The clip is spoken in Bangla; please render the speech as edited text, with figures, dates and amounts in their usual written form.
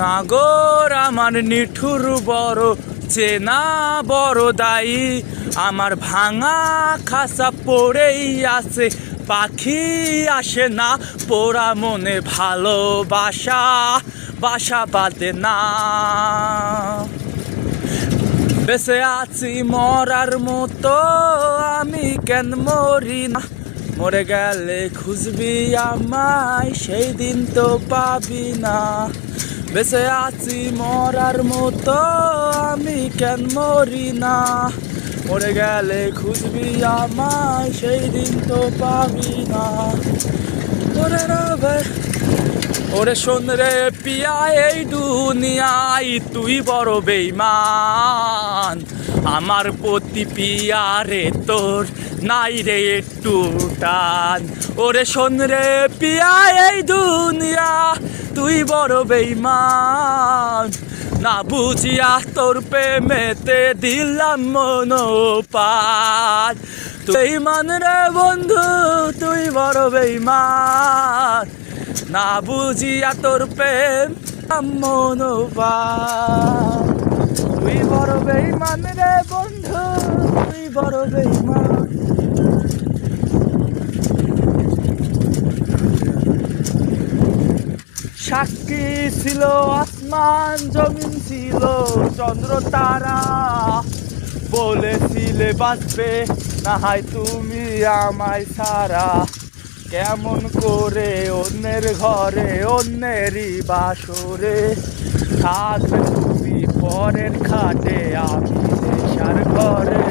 নাগর আমার নিঠুর বড় চেনা বড় দায়ী, আমার ভাঙা খাসা পড়েই আছে, পাখি আসে না, পোড়া মনে ভালোবাসা বাসা বাঁধে না। বেঁচে আছি মরার মতো, আমি কেন মরি না, মরে গেলে খুঁজবি আমায়, সেই দিন তো পাবি না। বেঁচে আছি মরার মতো, আমি কেন মরি না, মরে গেলে খুঁজবি আমায়, সেই দিন তো পাবি না। ওরে শোন রে পিয়া, এই দুনিয়ায় তুই বড় বেঈমান, আমার প্রতি পিয়া রে তোর নাই রে একটু টান। ওরে শোন রে পিয়া, এই দুনিয়া তুই বড় বেঈমান, না বুঝিয়া তোর প্রেমেতে দিলাম মনোপাত। তুই বেঈমান রে বন্ধু, তুই বড় বেঈমান, না বুঝিয়া তোর প্রেম মনোপাত। তুই বড় বেঈমান রে বন্ধু, তুই বড় বেঈমান। সাক্ষী ছিল আসমান জমিন, ছিল চন্দ্র তারা, বলেছিলে বাঁচবে না হয় তুমি আমায় ছাড়া। কেমন করে অন্যের ঘরে অন্যেরই বাসরে থাকবে তুমি পরের খাটে, আমি নেশার ঘরে।